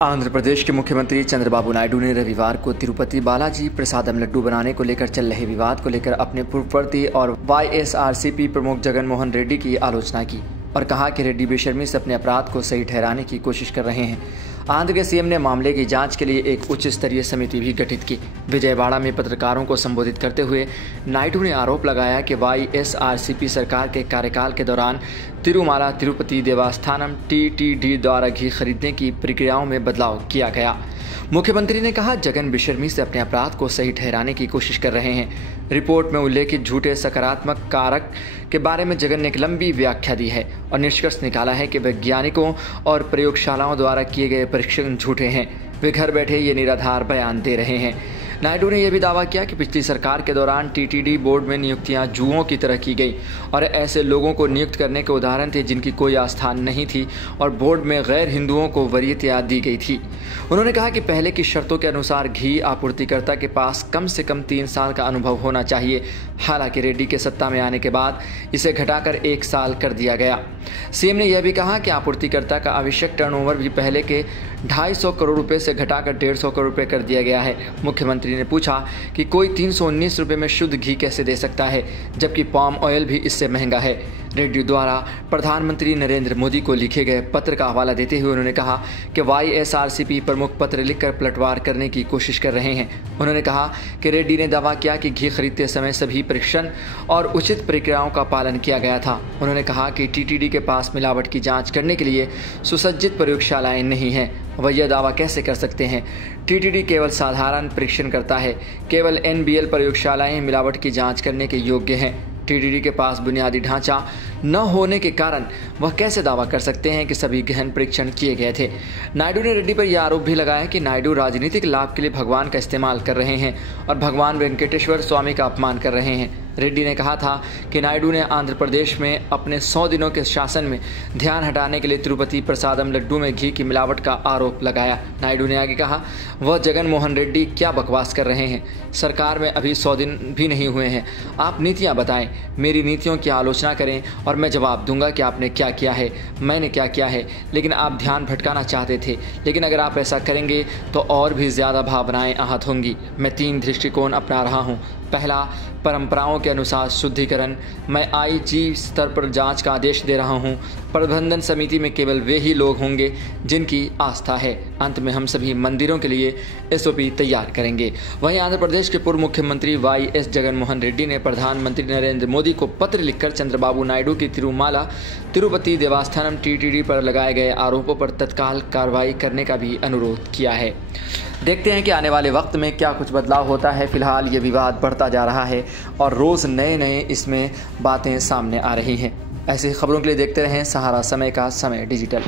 आंध्र प्रदेश के मुख्यमंत्री चंद्रबाबू नायडू ने रविवार को तिरुपति बालाजी प्रसादम लड्डू बनाने को लेकर चल रहे विवाद को लेकर अपने पूर्ववर्ती और वाईएसआरसीपी प्रमुख जगन मोहन रेड्डी की आलोचना की और कहा कि रेड्डी बेशर्मी से अपने अपराध को सही ठहराने की कोशिश कर रहे हैं। आंध्र के सीएम ने मामले की जांच के लिए एक उच्च स्तरीय समिति भी गठित की। विजयवाड़ा में पत्रकारों को संबोधित करते हुए नायडू ने आरोप लगाया कि वाईएसआरसीपी सरकार के कार्यकाल के दौरान तिरुमाला तिरुपति देवस्थानम टीटीडी द्वारा घी खरीदने की प्रक्रियाओं में बदलाव किया गया। मुख्यमंत्री ने कहा, जगन बेशर्मी से अपने अपराध को सही ठहराने की कोशिश कर रहे हैं। रिपोर्ट में उल्लेखित झूठे सकारात्मक कारक के बारे में जगन ने एक लंबी व्याख्या दी है और निष्कर्ष निकाला है कि वैज्ञानिकों और प्रयोगशालाओं द्वारा किए गए परीक्षण झूठे हैं। वे घर बैठे ये निराधार बयान दे रहे हैं। नायडू ने यह भी दावा किया कि पिछली सरकार के दौरान टीटीडी बोर्ड में नियुक्तियां जुओं की तरह की गई और ऐसे लोगों को नियुक्त करने के उदाहरण थे जिनकी कोई आस्था नहीं थी और बोर्ड में गैर हिंदुओं को वरीयता दी गई थी। उन्होंने कहा कि पहले की शर्तों के अनुसार घी आपूर्तिकर्ता के पास कम से कम 3 साल का अनुभव होना चाहिए। हालांकि रेड्डी के सत्ता में आने के बाद इसे घटाकर 1 साल कर दिया गया। सीएम ने यह भी कहा कि आपूर्तिकर्ता का आवश्यक टर्नओवर भी पहले के 250 करोड़ रुपए से घटाकर 150 करोड़ रुपए कर दिया गया है। मुख्यमंत्री ने पूछा कि कोई 319 रुपए में शुद्ध घी कैसे दे सकता है, जबकि पाम ऑयल भी इससे महंगा है। रेड्डी द्वारा प्रधानमंत्री नरेंद्र मोदी को लिखे गए पत्र का हवाला देते हुए उन्होंने कहा कि वाईएसआरसीपी प्रमुख पत्र लिखकर पलटवार करने की कोशिश कर रहे हैं। उन्होंने कहा कि रेड्डी ने दावा किया कि घी खरीदते समय सभी परीक्षण और उचित प्रक्रियाओं का पालन किया गया था। उन्होंने कहा कि टीटीडी के पास मिलावट की जांच करने के लिए सुसज्जित प्रयोगशालाएं नहीं हैं। वह यह दावा कैसे कर सकते हैं? टीटीडी केवल साधारण परीक्षण करता है। केवल एनबीएल प्रयोगशालाएं मिलावट की जांच करने के योग्य हैं। टीटीडी के पास बुनियादी ढांचा न होने के कारण वह कैसे दावा कर सकते हैं कि सभी गहन परीक्षण किए गए थे? नायडू ने रेड्डी पर यह आरोप भी लगाया कि नायडू राजनीतिक लाभ के लिए भगवान का इस्तेमाल कर रहे हैं और भगवान वेंकटेश्वर स्वामी का अपमान कर रहे हैं। रेड्डी ने कहा था कि नायडू ने आंध्र प्रदेश में अपने 100 दिनों के शासन में ध्यान हटाने के लिए तिरुपति प्रसादम लड्डू में घी की मिलावट का आरोप लगाया। नायडू ने आगे कहा, वह जगन मोहन रेड्डी क्या बकवास कर रहे हैं? सरकार में अभी 100 दिन भी नहीं हुए हैं। आप नीतियां बताएं, मेरी नीतियों की आलोचना करें और मैं जवाब दूंगा कि आपने क्या किया है, मैंने क्या किया है। लेकिन आप ध्यान भटकाना चाहते थे। लेकिन अगर आप ऐसा करेंगे तो और भी ज़्यादा भावनाएं आहत होंगी। मैं 3 दृष्टिकोण अपना रहा हूँ। पहला, परंपराओं के अनुसार शुद्धिकरण। मैं आईजी स्तर पर जांच का आदेश दे रहा हूं। प्रबंधन समिति में केवल वे ही लोग होंगे जिनकी आस्था है। अंत में हम सभी मंदिरों के लिए एसओपी तैयार करेंगे। वहीं आंध्र प्रदेश के पूर्व मुख्यमंत्री वाईएस जगन मोहन रेड्डी ने प्रधानमंत्री नरेंद्र मोदी को पत्र लिखकर चंद्रबाबू नायडू की तिरुमाला तिरुपति देवस्थानम टीटीडी पर लगाए गए आरोपों पर तत्काल कार्रवाई करने का भी अनुरोध किया है। देखते हैं कि आने वाले वक्त में क्या कुछ बदलाव होता है। फिलहाल ये विवाद बढ़ता जा रहा है और रोज़ नए इसमें बातें सामने आ रही हैं। ऐसी खबरों के लिए देखते रहें सहारा समय का समय डिजिटल।